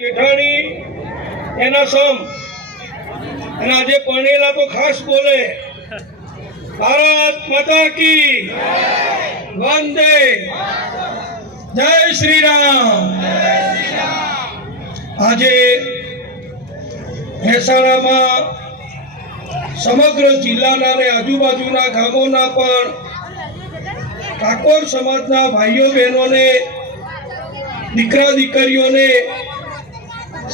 જેઠાણી એના સમ અને આજે પરણેલા તો ખાસ બોલે ભારત માતા કી વંદે જય શ્રી રામ। આજે મહેસાણામાં સમગ્ર જિલ્લાના અને આજુબાજુના ગામોના પણ ઠાકોર સમાજના ભાઈઓ બહેનોને દીકરા દીકરીઓને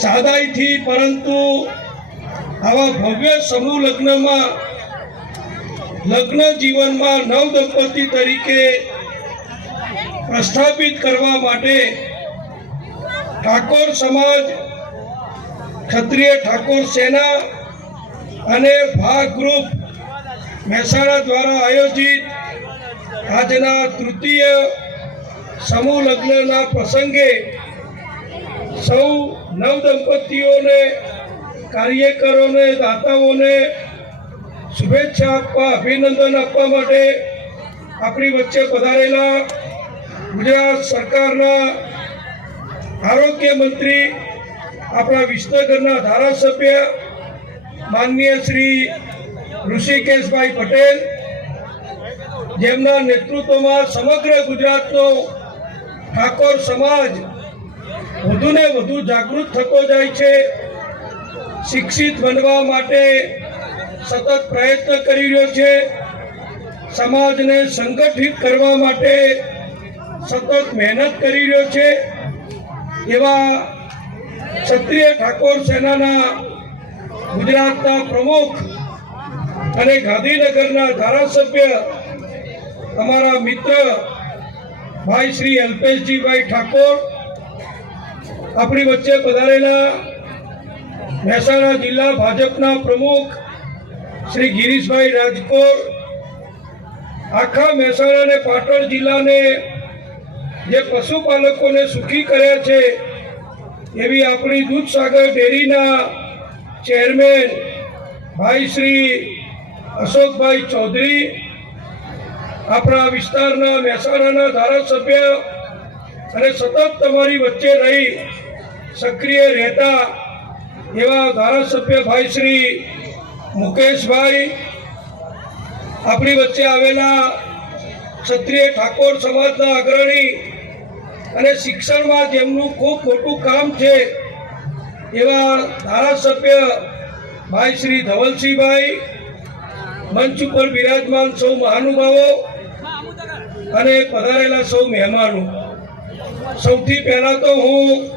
સાદાઈથી પરંતુ આવા ભવ્ય સમૂહ લગ્નમાં લગ્ન જીવનમાં નવ દંપતી તરીકે પ્રસ્થાપિત કરવા માટે ઠાકોર સમાજ ક્ષત્રિય ઠાકોર સેના અને ભાગ ગ્રુપ મહેસાણા દ્વારા આયોજિત આજના તૃતીય સમૂહ લગ્નના પ્રસંગે સૌ નવ દંપતીઓને કાર્યકરોને દાતાઓને શુભેચ્છા આપવા અભિનંદન આપવા માટે આપણી વચ્ચે પધારેલા ગુજરાત સરકારના આરોગ્ય મંત્રી આપણા વિસનગરના ધારાસભ્ય માનનીય શ્રી ઋષિકેશભાઈ પટેલ, જેમના નેતૃત્વમાં સમગ્ર ગુજરાતનો ઠાકોર સમાજ વધુને વધુ જાગૃત થતો જાય છે, શિક્ષિત બનવા માટે સતત પ્રયત્ન કરી રહ્યો છે, સમાજને સંગઠિત કરવા માટે સતત મહેનત કરી રહ્યો છે, એવા ક્ષત્રિય ઠાકોર સેનાના ગુજરાતના પ્રમુખ અને ગાંધીનગરના ધારાસભ્ય અમારા મિત્ર ભાઈ શ્રી અલ્પેશજીભાઈ ઠાકોર, આપણી વચ્ચે પધારેલા મહેસાણા જિલ્લા ભાજપના પ્રમુખ શ્રી ગિરીશભાઈ રાજકોર, આખા મહેસાણા અને પાટણ જિલ્લાને જે પશુપાલકોને સુખી કર્યા છે એવી આપણી દૂધસાગર ડેરીના ચેરમેન ભાઈ શ્રી અશોકભાઈ ચૌધરી, આપણા વિસ્તારના મહેસાણાના ધારાસભ્ય અને સતત તમારી વચ્ચે રહી સક્રિય રહેતા એવા ધારાસભ્ય ભાઈ શ્રી મુકેશભાઈ, આપણી વચ્ચે આવેલા ક્ષત્રિય ઠાકોર સમાજના અગ્રણી અને શિક્ષણમાં જેમનું ખૂબ મોટું કામ છે એવા ધારાસભ્ય ભાઈ શ્રી ધવલસિંહભાઈ, મંચ ઉપર બિરાજમાન સૌ મહાનુભાવો અને પધારેલા સૌ મહેમાનો, સૌથી પહેલા તો હું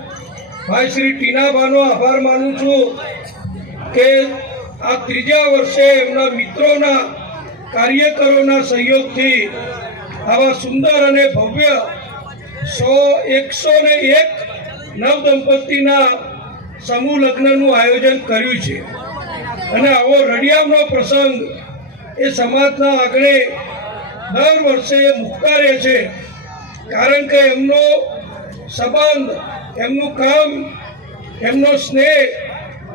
ભાઈ શ્રી ટીનાબાનો આભાર માનું છું કે આ ત્રીજા વર્ષે એમના મિત્રોના કાર્યકરોના સહયોગથી આવા સુંદર અને ભવ્ય 101 નવ દંપતીના સમૂહ લગ્નનું આયોજન કર્યું છે અને આવો રડિયામનો પ્રસંગ એ સમાજના આંગણે દર વર્ષે મૂકતા રહે છે, કારણ કે એમનો સંબંધ, એમનું કામ, એમનો સ્નેહ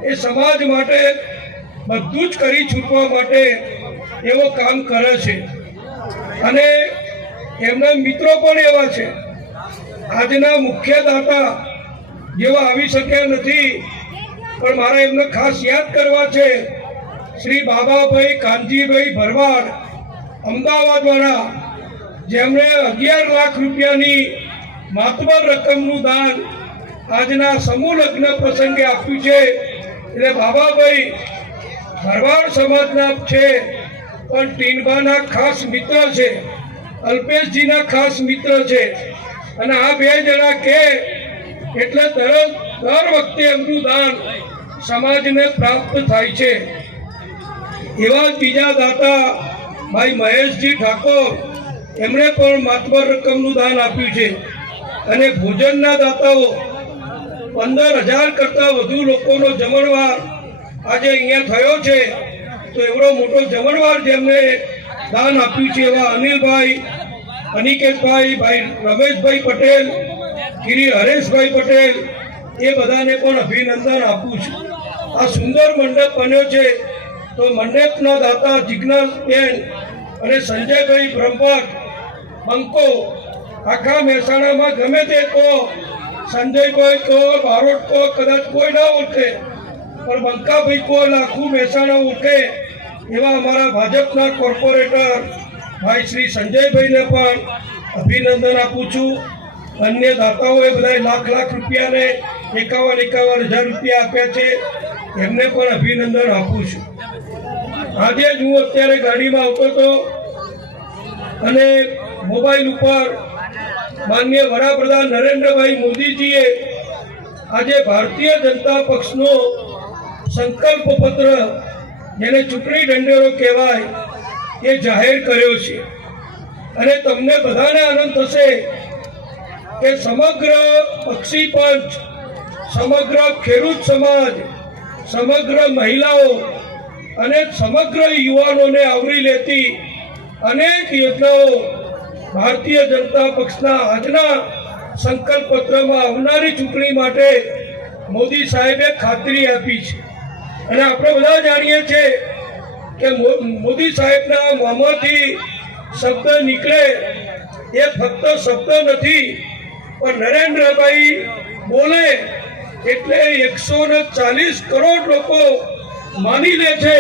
એ સમાજ માટે બધું જ કરી છૂટવા માટે એવો કામ કરે છે અને એમના મિત્રો પણ એવા છે। આજના મુખ્ય દાતા જેવા આવી શક્યા નથી પણ મારે એમને ખાસ યાદ કરવા છે, શ્રી બાબાભાઈ કાનજીભાઈ ભરવાડ અમદાવાદવાળા, જેમણે 11 લાખ રૂપિયાની માતબર રકમનું દાન આજના સમૂહ લગ્ન પ્રસંગે આપ્યું છે। એટલે બાબાભાઈ ભરવાડ સમાજના છે પણ ટીનબાના ખાસ મિત્ર છે, અલ્પેશજીના ખાસ મિત્ર છે અને આ બે જણા કે એટલે દર વખતે એમનું દાન સમાજને પ્રાપ્ત થાય છે। એવા બીજા દાતા ભાઈ મહેશજી ઠાકોર, એમણે પણ માતબર રકમનું દાન આપ્યું છે અને ભોજનના દાતાઓ 15,000 કરતાં વધુ લોકોનો જમણવાર આજે અહીંયા થયો છે, તો એવડો મોટો જમણવાર જેમને દાન આપ્યું છે એવા અનિલભાઈ, અનિકેતભાઈ, ભાઈ રમેશભાઈ પટેલ, ગિરી હરેશભાઈ પટેલ, એ બધાને પણ અભિનંદન આપું છું। આ સુંદર મંડપ બન્યો છે તો મંડપના દાતા જિજ્ઞાસબેન અને સંજયભાઈ બ્રહ્મભટ્ટ બંકો આખા મહેસાણામાં ગમે તે કહો સંજયભાઈ કહો, બારોટ કહો, કદાચ કોઈ ના ઓળખે, પણ બંકાભાઈ કહો, આખું મહેસાણા ઓળખે એવા અમારા ભાજપના કોર્પોરેટર ભાઈ શ્રી સંજયભાઈને પણ અભિનંદન આપું છું. અન્ય દાતાઓએ બધાએ લાખ લાખ રૂપિયાને 51,000 રૂપિયા આપ્યા છે, એમને પણ અભિનંદન આપું છું. આજે જ હું અત્યારે ગાડીમાં આવતો હતો અને મોબાઈલ ઉપર માનનીય વડાપ્રધાન નરેન્દ્રભાઈ મોદીજીએ આજે ભારતીય જનતા પક્ષનો સંકલ્પ પત્ર, જેને ચૂંટણી ઢંઢેરો કહેવાય, એ જાહેર કર્યો છે. અને તમને બધાને આનંદ થશે કે સમગ્ર પક્ષી પંચ, સમગ્ર ખેડૂત સમાજ, સમગ્ર મહિલાઓ અને સમગ્ર યુવાનોને આવરી લેતી અનેક યોજનાઓ ભારતીય જનતા પક્ષના આજના સંકલ્પ પત્રમાં આવનારી ચૂંટણી માટે મોદી સાહેબે ખાતરી આપી છે. અને આપણે બધા જાણીએ છીએ કે મોદી સાહેબના મોંમાંથી શબ્દ નીકળે એ ફક્ત શબ્દ નથી, પણ નરેન્દ્રભાઈ બોલે એટલે 140 કરોડ લોકો માની લે છે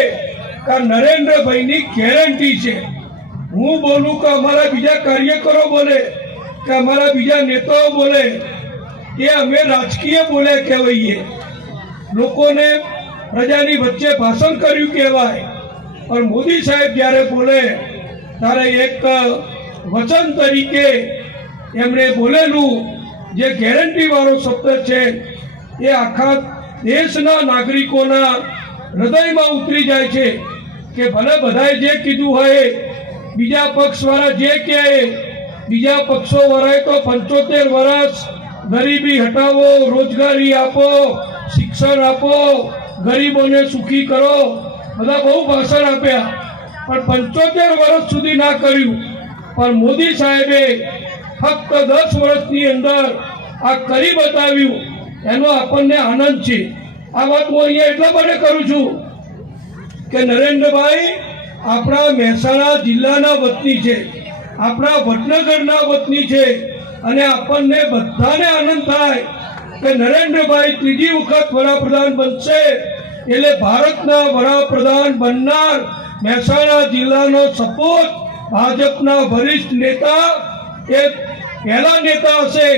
કે નરેન્દ્રભાઈની ગેરંટી છે. હું બોલું કે અમારા બીજા કાર્યકરો બોલે કે અમારા બીજા નેતાઓ બોલે, એ અમે રાજકીય બોલે કહેવાઈએ, લોકોને પ્રજાની વચ્ચે ભાષણ કર્યું કહેવાય. પણ મોદી સાહેબ જ્યારે બોલે ત્યારે એક વચન તરીકે એમણે બોલેલું જે ગેરંટી વાળો શબ્દ છે એ આખા દેશના નાગરિકોના હૃદયમાં ઉતરી જાય છે કે ભલે બધાએ જે કીધું હોય, બીજા પક્ષવાળા જે કહે, બીજા પક્ષો વાળાએ તો 75 વર્ષ ગરીબી હટાવો, રોજગારી આપો, શિક્ષણ આપો, ગરીબોને સુખી કરો, બધા બહુ ભાષણ આપ્યા, પણ 75 વર્ષ સુધી ના કર્યું. પણ મોદી સાહેબે ફક્ત 10 વર્ષની અંદર આ કરી બતાવ્યું, એનો આપણને આનંદ છે. આ વાત હું અહીંયા એટલા માટે કરું છું કે નરેન્દ્રભાઈ આપણા મહેસાણા જિલ્લાના વતની છે, આપણા વડનગરના વતની છે, અને આપણને બધાને આનંદ થાય કે નરેન્દ્રભાઈ ત્રીજી વખત વડાપ્રધાન બનશે એટલે ભારતના વડાપ્રધાન બનનાર મહેસાણા જિલ્લાનો સપોત ભાજપના વરિષ્ઠ નેતા એ પહેલા નેતા હશે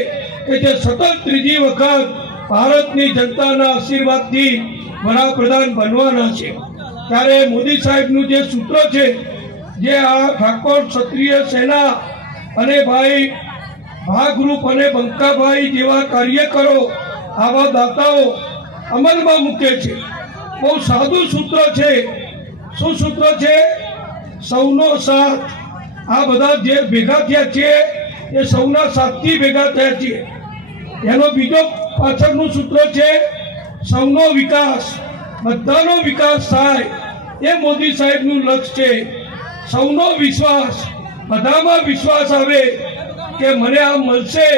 કે જે સતત ત્રીજી વખત ભારતની જનતાના આશીર્વાદથી વડાપ્રધાન બનવાના છે. ત્યારે મોદી સાહેબનું જે સૂત્ર છે, જે આ ઠાકોર ક્ષત્રિય સેના અને ભાઈ ભાગરૂપ અને બંકાભાઈ જેવા કાર્યકરો, આવા દાતાઓ અમલમાં મૂકે છે. બહુ સાદું સૂત્ર છે. શું સૂત્ર છે? સૌનો સાથ. આ બધા જે ભેગા થયા છે એ સૌના સાથથી ભેગા થયા છે. એનો બીજો પાછળનું સૂત્ર છે સૌનો વિકાસ. બધાનો વિકાસ થાય એ મોદી સાહેબનું લક્ષ્ય છે. સૌનો વિશ્વાસ, બધામાં વિશ્વાસ આવે કે મને આ મળશે,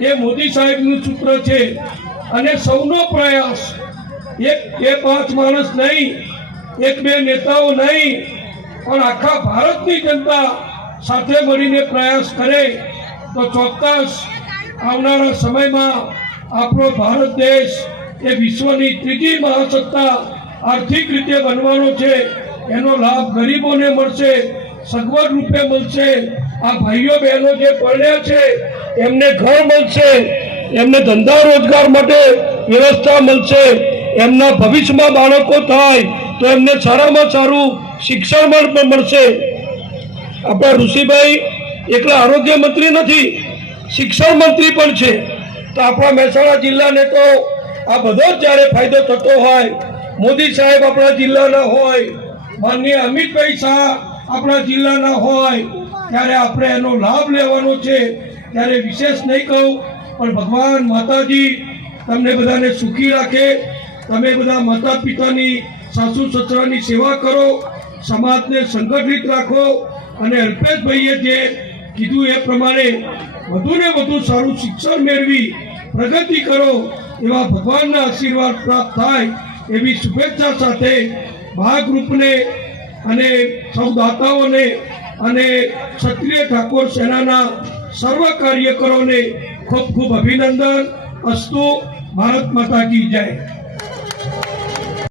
એ મોદી સાહેબનું સૂત્ર છે. અને સૌનો પ્રયાસ, એક બે પાંચ માણસ નહીં, એક બે નેતાઓ નહીં, પણ આખા ભારતની જનતા સાથે મળીને પ્રયાસ કરે તો ચોક્કસ આવનારા સમયમાં આપણો ભારત દેશ એ વિશ્વની ત્રીજી મહાસત્તા આર્થિક રીતે બનવાનો છે. એનો લાભ ગરીબોને મળશે, સગવડ રૂપે મળશે. આ ભાઈઓ બહેનો જે પરણ્યા છે એમને ઘર મળશે, એમને ધંધા રોજગાર માટે વ્યવસ્થા મળશે, એમના ભવિષ્યમાં બાળકો થાય તો એમને સારામાં સારું શિક્ષણ પણ મળશે. આપણા ઋષિભાઈ એકલા આરોગ્ય મંત્રી નથી, શિક્ષણ મંત્રી પણ છે. તો આપણા મહેસાણા જિલ્લાને તો આ બધો જ જ્યારે ફાયદો થતો હોય, મોદી સાહેબ આપણા જિલ્લાના હોય, માનનીય અમિતભાઈ શાહ આપણા જિલ્લાના હોય, ત્યારે આપણે એનો લાભ લેવાનો છે. ત્યારે વિશેષ નહીં કહું, પણ ભગવાન માતાજી તમને બધાને સુખી રાખે. તમે બધા માતા પિતાની, સાસુ સસરાની સેવા કરો, સમાજને સંગઠિત રાખો, અને અલ્પેશભાઈએ જે કીધું એ પ્રમાણે વધુને વધુ સારું શિક્ષણ મેળવી પ્રગતિ કરો, એવા ભગવાનના આશીર્વાદ પ્રાપ્ત થાય એવી શુભેચ્છા સાથે ભાગરૂપને અને સૌ દાતાઓને અને ક્ષત્રિય ઠાકોર સેનાના સર્વ કાર્યકરોને ખૂબ ખૂબ અભિનંદન. અસ્તુ ભારત માતા કી જય.